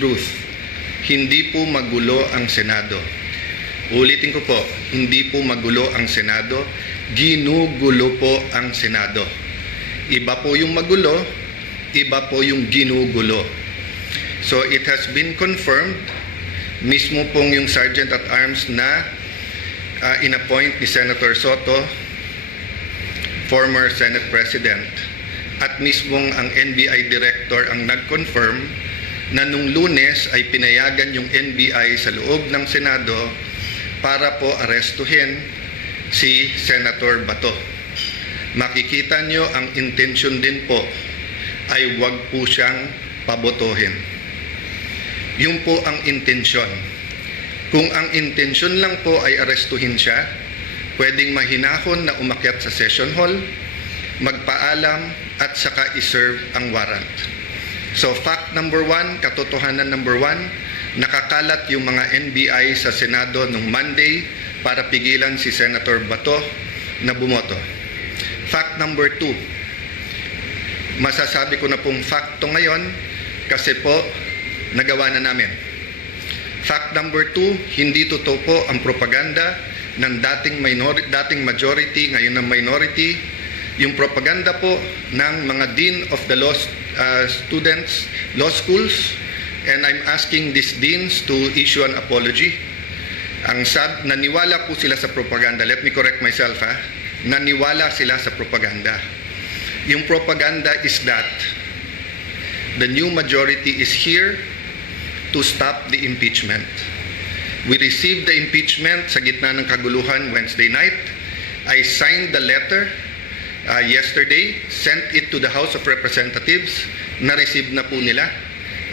truth. Hindi po magulo ang Senado. Ulitin ko po, hindi po magulo ang Senado, ginugulo po ang Senado. Iba po yung magulo, iba po yung ginugulo. So it has been confirmed, mismo pong yung Sergeant at Arms na inappoint ni Senator Soto, former Senate President, at mismong ang NBI Director ang nag-confirm na nung Lunes ay pinayagan yung NBI sa loob ng Senado para po arestuhin si Senator Bato. Makikita nyo ang intensyon din po ay wag po siyang pabotohin. Yung po ang intensyon. Kung ang intensyon lang po ay arestuhin siya, pwedeng mahinahon na umakyat sa session hall, magpaalam at saka iserve ang warrant. So fact number 1, katotohanan number 1, nakakalat yung mga NBI sa Senado nung Monday para pigilan si Senator Bato na bumoto. Fact number 2, masasabi ko na pong facto ngayon kasi po nagawa na namin. Fact number 2, hindi totoo po ang propaganda ng dating majority, ngayon ng minority, yung propaganda po ng mga Dean of the Law Schools, and I'm asking these deans to issue an apology. Naniwala po sila sa propaganda. Let me correct myself, Naniwala sila sa propaganda. Yung propaganda is that the new majority is here to stop the impeachment. We received the impeachment sa gitna ng kaguluhan Wednesday night. I signed the letter yesterday, sent it to the House of Representatives, na-receive na po nila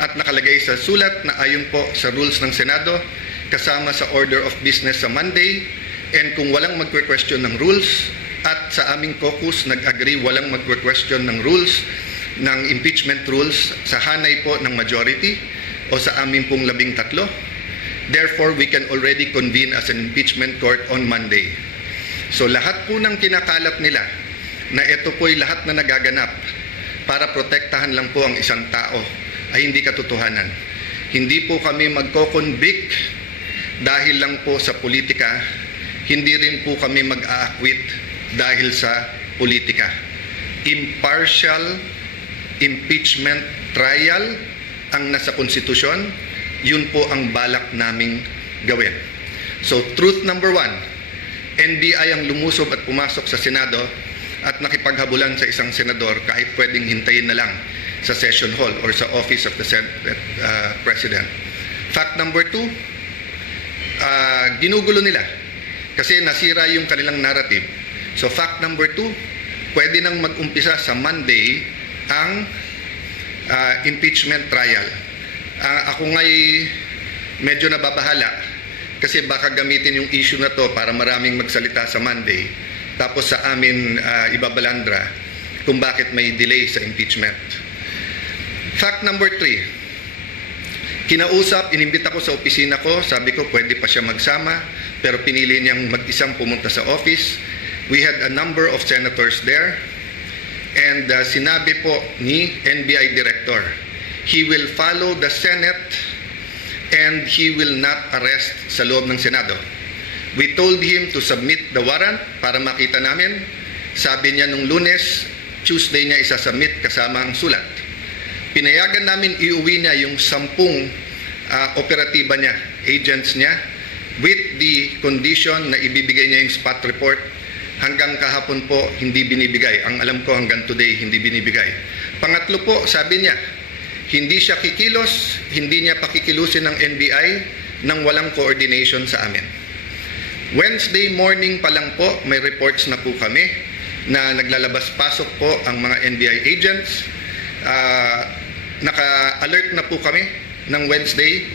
at nakalagay sa sulat na ayon po sa rules ng Senado kasama sa order of business sa Monday, and kung walang magque-question ng rules at sa aming caucus nag-agree walang magque-question ng rules, ng impeachment rules sa hanay po ng majority o sa aming pong 13, therefore we can already convene as an impeachment court on Monday. So lahat po ng kinakalat nila na ito po'y lahat na nagaganap para protektahan lang po ang isang tao ay hindi katotohanan. Hindi po kami magko-convict dahil lang po sa politika, hindi rin po kami mag-aakwit dahil sa politika. Impartial impeachment trial ang nasa konstitusyon, yun po ang balak naming gawin. So truth number 1, NBI ang lumusob at pumasok sa Senado at nakipaghabulan sa isang senador kahit pwedeng hintayin na lang sa session hall or sa office of the President. Fact number 2, ginugulo nila kasi nasira yung kanilang narrative. So fact number 2, pwede nang mag-umpisa sa Monday ang impeachment trial. Ako nga'y medyo nababahala kasi baka gamitin yung issue na to para maraming magsalita sa Monday tapos sa amin ibabalandra kung bakit may delay sa impeachment. Fact number 3, kinausap, inimbita ko sa opisina ko, sabi ko pwede pa siya magsama, pero pinili niyang mag-isang pumunta sa office. We had a number of senators there, and sinabi po ni NBI Director, he will follow the Senate and he will not arrest sa loob ng Senado. We told him to submit the warrant para makita namin. Sabi niya nung Lunes, Tuesday niya isasubmit kasama ang sulat. Pinayagan namin iuwi niya yung 10 operatiba niya, agents niya, with the condition na ibibigay niya yung spot report. Hanggang kahapon po, hindi binibigay. Ang alam ko hanggang today, hindi binibigay. Pangatlo po, sabi niya, hindi siya kikilos, hindi niya pakikilusin ng NBI nang walang coordination sa amin. Wednesday morning pa lang po, may reports na po kami na naglalabas-pasok po ang mga NBI agents. Naka-alert na po kami ng Wednesday.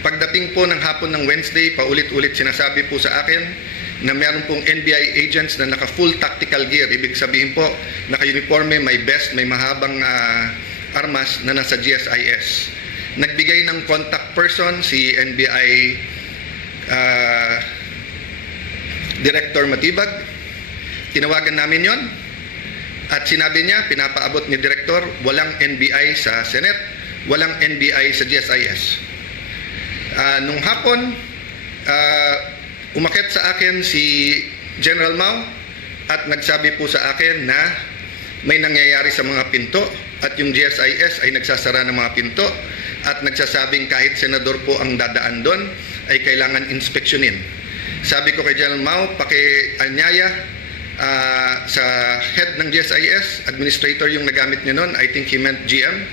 Pagdating po ng hapon ng Wednesday, paulit-ulit sinasabi po sa akin na meron pong NBI agents na naka-full tactical gear. Ibig sabihin po, naka-uniforme, may vest, may mahabang armas na nasa GSIS. Nagbigay ng contact person si NBI Director Matibag. Tinawagan namin yon. At sinabi niya, pinapaabot ni Director, walang NBI sa Senate, walang NBI sa GSIS. Nung hapon, umakyat sa akin si General Mao at nagsabi po sa akin na may nangyayari sa mga pinto at yung GSIS ay nagsasara ng mga pinto at nagsasabing kahit senador po ang dadaan doon ay kailangan inspeksyonin. Sabi ko kay General Mao, pakianyaya sa head ng GSIS, administrator yung nagamit niya noon, I think he meant GM.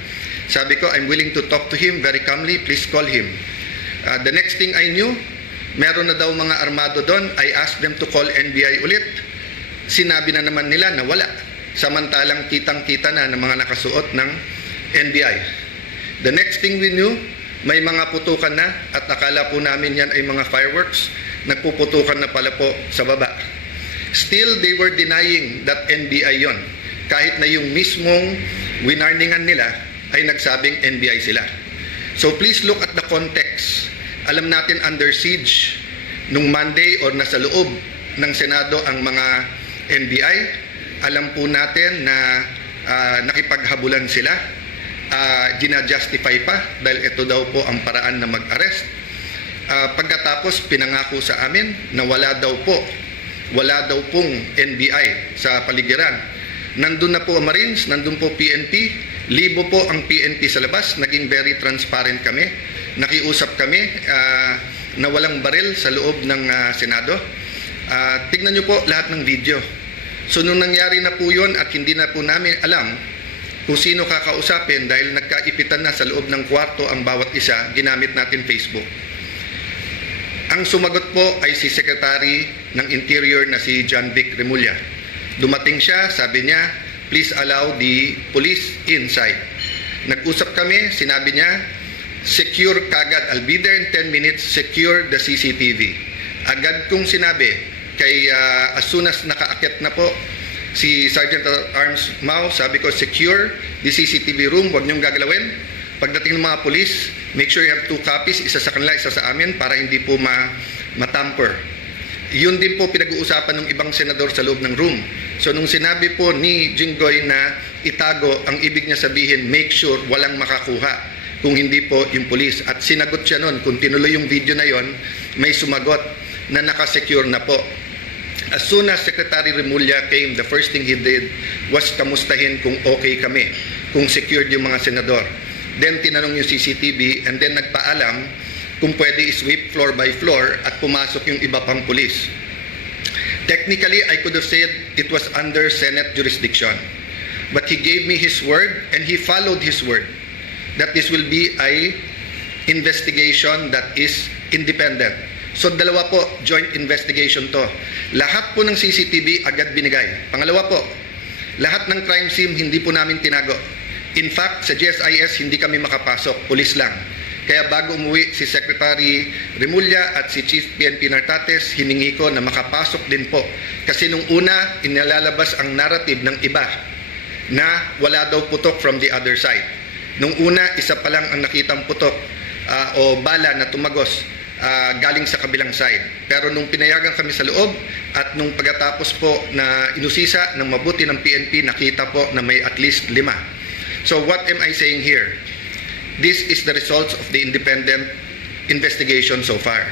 Sabi ko, I'm willing to talk to him very calmly, please call him. The next thing I knew, meron na daw mga armado doon. I asked them to call NBI ulit. Sinabi na naman nila na wala. Samantalang kitang-kita na ng mga nakasuot ng NBI. The next thing we knew, may mga putukan na at akala po namin yan ay mga fireworks. Nagpuputukan na pala po sa baba. Still, they were denying that NBI yon. Kahit na yung mismong winarningan nila ay nagsabing NBI sila. So please look at the context. Alam natin under siege nung Monday or nasa loob ng Senado ang mga NBI. Alam po natin na nakipaghabulan sila. Gina-justify pa dahil ito daw po ang paraan na mag-arrest. Pagkatapos pinangako sa amin na wala daw pong NBI sa paligiran. Nandun na po ang Marines, nandun po PNP, libo po ang PNP sa labas, naging very transparent kami. Nakiusap kami na walang baril sa loob ng Senado. Tignan nyo po lahat ng video. So nung nangyari na po yun at hindi na po namin alam kung sino kakausapin dahil nagkaipitan na sa loob ng kwarto ang bawat isa, ginamit natin Facebook. Ang sumagot po ay si Secretary ng Interior na si John Vic Remulla. Dumating siya, sabi niya, please allow the police inside. Nag-usap kami, sinabi niya, secure kagad, I'll be there in 10 minutes, secure the CCTV. Agad kong sinabi, kay as soon as nakaakyat na po si Sergeant at Arms Mao, sabi ko, secure the CCTV room, huwag niyong gagalawin. Pagdating ng mga police, make sure you have 2 copies, isa sa kanila, isa sa amin, para hindi po matamper. Yun din po pinag-uusapan ng ibang senador sa loob ng room. So nung sinabi po ni Jinggoy na itago, ang ibig niya sabihin, make sure walang makakuha kung hindi po yung police. At sinagot siya nun, kung tinuloy yung video na yon, may sumagot na nakasecure na po. As soon as Secretary Remulla came, the first thing he did was kamustahin kung okay kami, kung secured yung mga senador. Then tinanong yung CCTV and then nagpaalam kung pwede i-sweep floor by floor at pumasok yung iba pang pulis. Technically, I could have said it was under Senate jurisdiction. But he gave me his word and he followed his word that this will be a investigation that is independent. So dalawa po, joint investigation to. Lahat po ng CCTV agad binigay. Pangalawa po, lahat ng crime scene hindi po namin tinago. In fact, sa GSIS hindi kami makapasok, pulis lang. Kaya bago umuwi si Secretary Remulla at si Chief PNP Nartates, hiningi ko na makapasok din po. Kasi nung una, inilalabas ang narrative ng iba na wala daw putok from the other side. Nung una, isa pa lang ang nakitang putok o bala na tumagos galing sa kabilang side. Pero nung pinayagan kami sa loob at nung pagkatapos po na inusisa ng mabuti ng PNP, nakita po na may at least 5. So what am I saying here? This is the results of the independent investigation so far.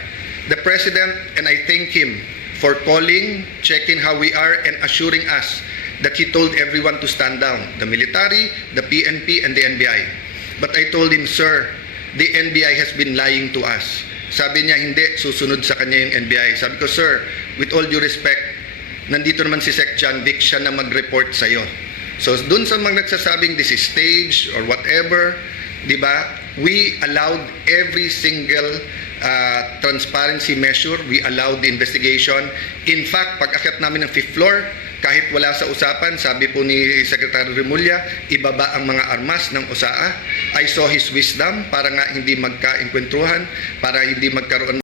The President, and I thank him for calling, checking how we are, and assuring us that he told everyone to stand down, the military, the PNP, and the NBI. But I told him, sir, the NBI has been lying to us. Sabi niya, hindi, susunod sa kanya yung NBI. Sabi ko, sir, with all due respect, nandito naman si Sec John Vic, siya na mag-report sa'yo. So, dun sa mga nagsasabing this is staged or whatever, di ba, we allowed every single transparency measure. We allowed the investigation. In fact, pag-akyat namin ng 5th floor, kahit wala sa usapan, sabi po ni Secretary Remulla, ibaba ang mga armas ng OSAA. I saw his wisdom para nga hindi magka-enkwentuhan, para hindi magkaroon